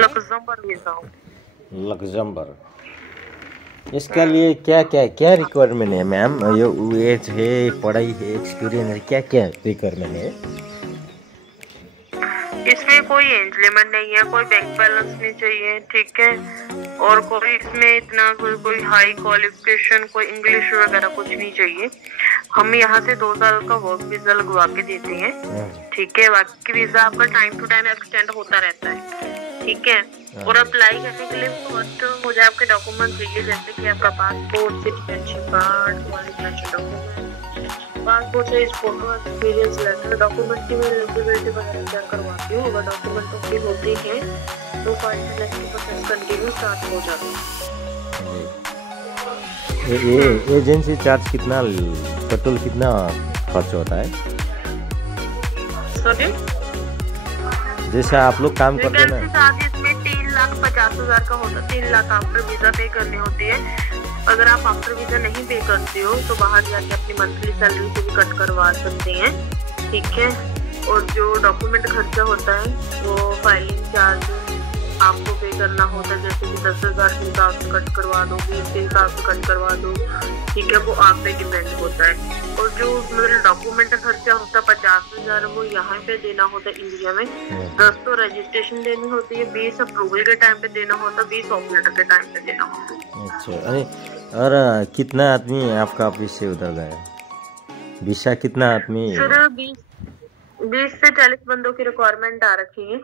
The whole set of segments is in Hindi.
लग्जमबर्ग वीजा हूँ। लग्जमबर्ग। इसका लिए क्या क्या क्या रिक्वायरमेंट है मैम? ये एज है, पढ़ाई है, एक्सपीरियंस है, क्या क्या रिक्वायरमेंट है? इसमें कोई एज लिमिट नहीं है, कोई बैंक बैलेंस नहीं चाहिए, ठीक है। और कोई इसमें इतना कोई हाई क्वालिफिकेशन, कोई इंग्लिश वगैरह कुछ नहीं चाहिए। हम यहाँ से 2 साल का वर्क वीजा लगवा के देते हैं, ठीक है। बाकी वीजा आपका टाइम टू टाइम एक्सटेंड होता रहता है, ठीक है। और अप्लाई करने के लिए फर्स्ट मुझे आपके डॉक्यूमेंट चाहिए, जैसे कि आपका passport, citizenship card, passport size photo, experience letter. Document की मैं एलिजिबिलिटी वगैरह चेक करवाती हूँ। अगर डॉक्यूमेंट ओके होते हैं तो file selection process continue start हो जाता है। ये एजेंसी चार्ज कितना, टोटल कितना खर्च होता है? सॉरी, जैसे आप लोग काम करते हैं ना, इसमें 3,50,000 का होता है। 3 लाख आफ्टर वीजा पे करनी होती है। अगर आप आफ्टर वीजा नहीं पे करते हो तो बाहर जाके अपनी मंथली सैलरी से भी कट करवा सकते हैं, ठीक है। और जो डॉक्यूमेंट खर्चा होता है वो फाइलिंग चार्ज आपको पे करना होता है, जैसे कि 10,000 के हिसाब से कट करवा दो, 20 के हिसाब से कट करवा दो, ठीक है। वो आप पे डिपेंड होता है। और जो मतलब डॉक्यूमेंट का खर्चा होता है 50,000, वो यहाँ पे देना होता है इंडिया में। 10 तो रजिस्ट्रेशन देनी होती है, 20 अप्रूवल के टाइम पे देना होता है, 20 ऑपरेटर के टाइम पे देना होता है। अच्छा, अरे और कितना आदमी आपका ऑफिस से उधर गया? विसा कितना आदमी? सर 20 से 40 बंदों की रिक्वायरमेंट आ रखी है।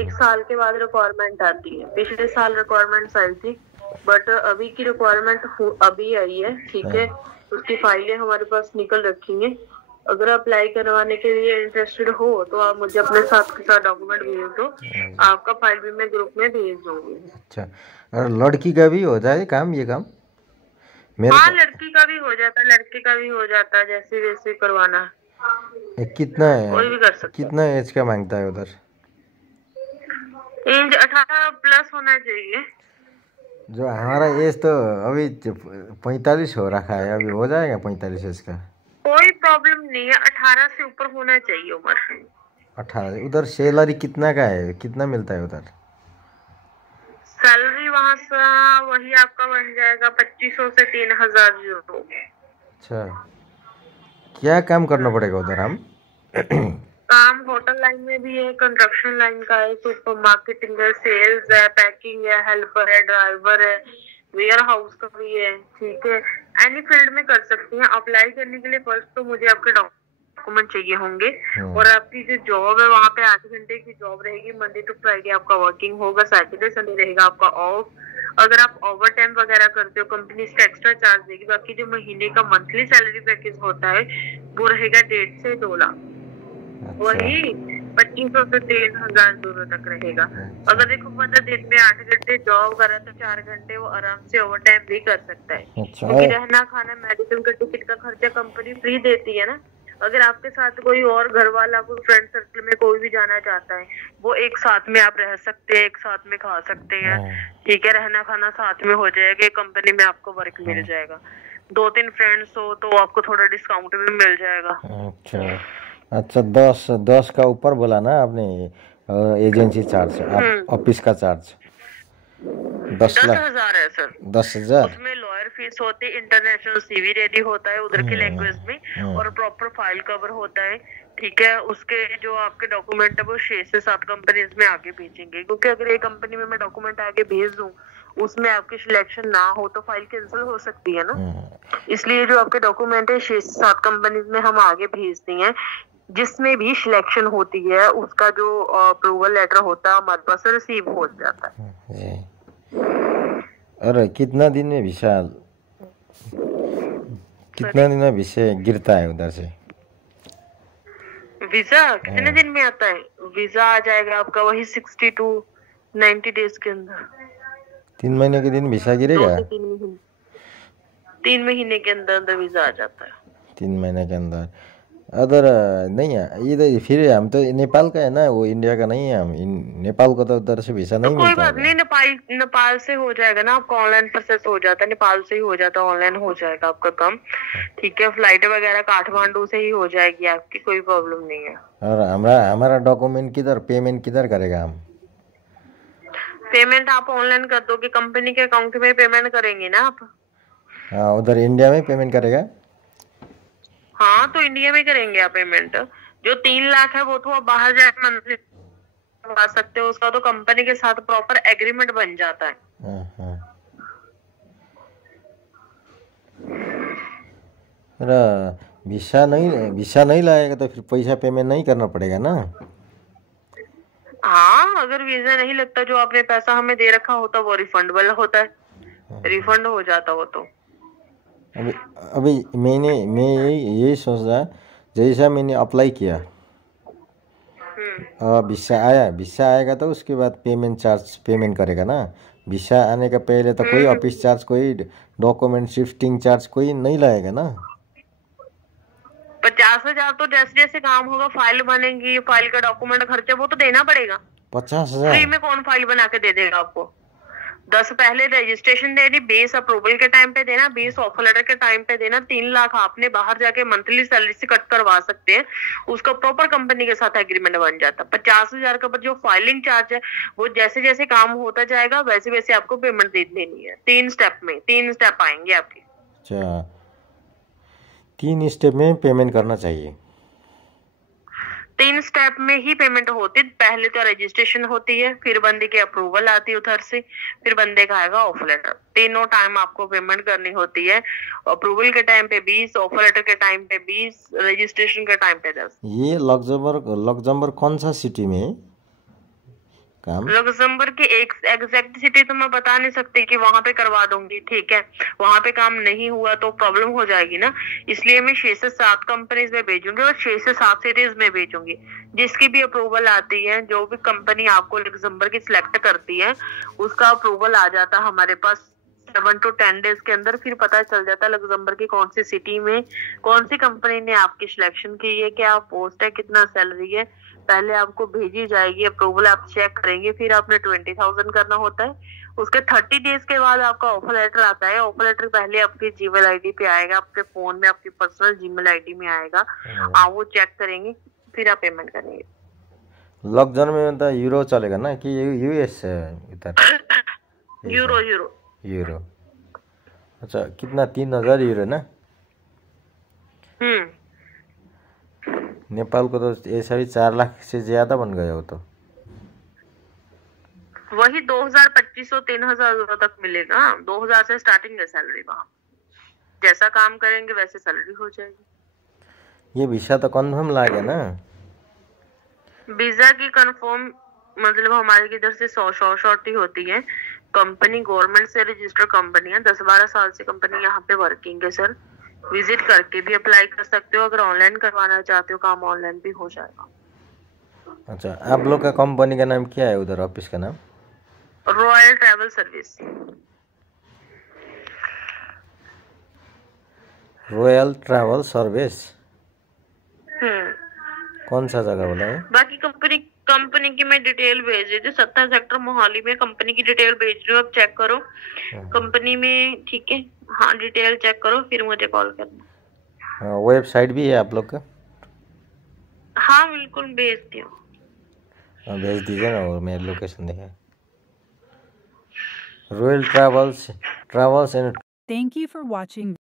1 साल के बाद रिक्वायरमेंट आती है। पिछले साल रिक्वायरमेंट आई थी, बट अभी की रिक्वायरमेंट अभी आई है, ठीक है। उसकी फाइलें हमारे पास निकल रखी हैं। अगर अप्लाई करवाने के लिए इंटरेस्टेड हो तो आप मुझे अपने साथ के साथ डॉक्यूमेंट भेज दो, आपका फाइल भी मैं ग्रुप में भेज दूंगी। अच्छा, और लड़की का भी होता है काम, ये काम? हाँ, लड़की का भी हो जाता है, लड़के का भी हो जाता है, जैसे वैसे करवाना है। कितना है, कोई भी कर सकता है। कितना एज का मांगता है उधर? एज 18 प्लस होना चाहिए। जो हमारा एज तो अभी 45 हो रखा है, अभी हो जाएगा 45 एज का? कोई प्रॉब्लम नहीं है, 18 से ऊपर होना चाहिए उम्र। 18। उधर सैलरी कितना का है, कितना मिलता है उधर? सैलरी वहाँ से वही आपका बन जाएगा 2500 से 3,000 यूरो। अच्छा, क्या काम करना पड़ेगा उधर हम? काम होटल लाइन में भी है, कंस्ट्रक्शन लाइन का है, सुपर मार्केटिंग है, सेल्स है, पैकिंग है, हेल्पर है, ड्राइवर है, वेयर हाउस का भी है, ठीक है। एनी फील्ड में कर सकती हैं। अप्लाई करने के लिए फर्स्ट तो मुझे आपके डॉक्यूमेंट चाहिए होंगे। और आपकी जो जॉब है वहाँ पे 8 घंटे की जॉब रहेगी, मंडे टू फ्राइडे आपका वर्किंग होगा, सैटरडे संडे रहेगा आपका ऑफ। अगर आप ओवर टाइम वगैरह करते हो कंपनी इसका एक्स्ट्रा चार्ज देगी। बाकी जो महीने का मंथली सैलरी पैकेज होता है वो रहेगा 1.5 से 2 लाख। वही 2500 से 3,000 यूरो तक रहेगा। अगर देखो मतलब दिन में 8 घंटे जॉब करे तो 4 घंटे वो आराम से ओवर टाइम भी कर सकता है, क्योंकि रहना खाना मेडिकल का टिकट का खर्चा कंपनी फ्री देती है ना। अगर आपके साथ कोई और घर वाला, कोई फ्रेंड सर्कल में कोई भी जाना चाहता है, वो एक साथ में आप रह सकते हैं, एक साथ में खा सकते हैं, ठीक है। रहना खाना साथ में हो जाएगा, कंपनी में आपको वर्क मिल जाएगा। 2-3 फ्रेंड्स हो तो आपको थोड़ा डिस्काउंट भी मिल जाएगा। अच्छा, 10 का ऊपर बोला ना आपने एजेंसी चार्ज, ऑफिस का चार्ज 10,000 है सर। 10,000। उसमें लॉयर फीस होती है, इंटरनेशनल सीवी रेडी होता है उधर की लैंग्वेज में, और प्रॉपर फाइल कवर होता है, ठीक है। उसके जो आपके डॉक्यूमेंट है वो 6 से 7 कंपनीज में आगे भेजेंगे, क्योंकि अगर एक कंपनी में मैं डॉक्यूमेंट आगे भेज दूं उसमें आपकी सिलेक्शन ना हो तो फाइल कैंसिल हो सकती है ना। इसलिए जो आपके डॉक्यूमेंट है 6 से 7 कंपनीज में हम आगे भेजते हैं। जिसमें भी सिलेक्शन होती है उसका जो अप्रूवल लेटर होता है हमारे पास रिसीव हो जाता है। अरे कितना दिन में वीसा गिरता है उधर से? वीजा कितने दिन में आता है? वीजा आ जाएगा आपका वही 60 to 90 डेज के अंदर। 3 महीने के दिन वीसा गिरेगा? 3 महीने के अंदर अंदर वीजा आ जाता है। 3 महीने के अंदर। अदर नहीं है इधर, फिर हम तो नेपाल का है ना, वो इंडिया का नहीं है। हम नेपाल को तो उधर से वीसा नहीं मिलता। कोई बात नहीं, नेपाल से हो जाएगा ना आपका, ऑनलाइन प्रोसेस हो जाता है, नेपाल से ही हो जाता है, ऑनलाइन हो जाएगा आपका काम, ठीक है। फ्लाइट वगैरह काठमांडू से ही हो जाएगी आपकी, कोई प्रॉब्लम नहीं है। और हमारा डॉक्यूमेंट किधर, पेमेंट किधर करेगा हम? पेमेंट आप ऑनलाइन कर दोगे, कंपनी के अकाउंट में पेमेंट करेंगे ना आप? हाँ, उधर इंडिया में पेमेंट करेगा। हाँ, तो इंडिया में करेंगे आप पेमेंट। जो 3 लाख है वो तो आप बाहर जाकर मंथली करवा सकते हो, उसका तो कंपनी के साथ प्रॉपर एग्रीमेंट बन जाता है। हाँ। र वीसा नहीं लाएगा तो फिर पैसा पेमेंट नहीं करना पड़ेगा ना? हाँ, अगर वीजा नहीं लगता, जो आपने पैसा हमें दे रखा होता वो रिफंडेबल होता है, रिफंड हो जाता वो तो। अभी मैं यही सोच रहा, जैसा मैंने अप्लाई किया, वीसा आएगा तो उसके बाद पेमेंट करेगा ना। वीसा आने का पहले तो कोई ऑफिस चार्ज, कोई डॉक्यूमेंट शिफ्टिंग चार्ज कोई नहीं लाएगा ना। 50,000 तो जैसे जैसे काम होगा, फाइल बनेगी, फाइल का डॉक्यूमेंट खर्चा वो तो देना पड़ेगा। 50,000 फ्री में कौन फाइल बना के दे देगा आपको? 10 पहले रजिस्ट्रेशन देनी, 20 अप्रूवल के टाइम पे देना, 20 ऑफर लेटर के टाइम पे देना, 3 लाख आपने बाहर जाके मंथली सैलरी से कट करवा सकते हैं, उसका प्रॉपर कंपनी के साथ एग्रीमेंट बन जाता। 50,000 का जो फाइलिंग चार्ज है वो जैसे जैसे काम होता जाएगा वैसे वैसे आपको पेमेंट दे देनी है। 3 स्टेप आएंगे आपके। अच्छा, 3 स्टेप में पेमेंट करना चाहिए। 3 स्टेप में ही पेमेंट होती है। पहले तो रजिस्ट्रेशन होती है, फिर बंदे की अप्रूवल आती है उधर से, फिर बंदे का आएगा ऑफर लेटर। तीनों टाइम आपको पेमेंट करनी होती है। अप्रूवल के टाइम पे 20, ऑफर लेटर के टाइम पे 20, रजिस्ट्रेशन के टाइम पे 10। ये लग्जमबर्ग कौन सा सिटी में काम? लग्जमबर्ग की एक एग्जैक्ट सिटी तो मैं बता नहीं सकती कि वहां पे करवा दूंगी, ठीक है। वहां पे काम नहीं हुआ तो प्रॉब्लम हो जाएगी ना, इसलिए मैं 6 से 7 कंपनीज में भेजूंगी और 6 से 7 सिटीज में भेजूंगी। जिसकी भी अप्रूवल आती है, जो भी कंपनी आपको लग्जमबर्ग की सिलेक्ट करती है, उसका अप्रूवल आ जाता हमारे पास 7 to 10 डेज के अंदर। फिर पता चल जाता है लग्जमबर्ग की कौन सी सिटी में कौन सी कंपनी ने आपकी सिलेक्शन की है, क्या पोस्ट है, कितना सैलरी है। पहले आपको भेजी जाएगी अप्रूवल, आप चेक करेंगे, फिर आपने 20,000 करना होता है। उसके 30 डेज के बाद आपका ऑफर लेटर आता है। ऑफर लेटर पहले आपकी जीमेल आईडी पे आएगा, आपके फोन में आपकी पर्सनल जीमेल आईडी में आएगा। आप वो चेक करेंगे, फिर आप पेमेंट करेंगे। लग्जमबर्ग में तो यूरो चलेगा ना कि यूएस इधर? यूरो। अच्छा, कितना? 3,000 यूरो ना? नेपाल को तो ऐसा भी 4 लाख से ज्यादा बन गया हो तो। वही 2,000, 3,000 यूरो तक मिलेगा। 2,000 से स्टार्टिंग है सैलरी वहां। जैसा काम करेंगे वैसे सैलरी हो जाएगी। ये वीसा तो कन्फर्म लागेगा ना? वीजा की कंफर्म मतलब हमारे इधर से 100 शॉर्टी होती है। कंपनी गवर्नमेंट से रजिस्टर्ड कंपनी है, 10-12 साल से कंपनी यहाँ पे वर्किंग है सर। विजिट करके भी अप्लाई कर सकते हो, अगर ऑनलाइन करवाना चाहते हो काम ऑनलाइन भी हो जाएगा। अच्छा, आप लोग का कंपनी का नाम क्या है उधर, ऑफिस का नाम? Royal travel service. Royal travel service. कौन सा जगह बोला है? बाकी कंपनी की मैं डिटेल भेज रही थी, 70 सेक्टर मोहाली में कंपनी की डिटेल भेज रही हूँ, आप चेक करो कंपनी में, ठीक है। हाँ, डिटेल चेक करो फिर मुझे कॉल करना। वेबसाइट भी है आप लोग का? हाँ बिल्कुल, भेजती हूँ। भेज दीजिए ना, और मेरी लोकेशन देखें। Royal travels and Thank you for watching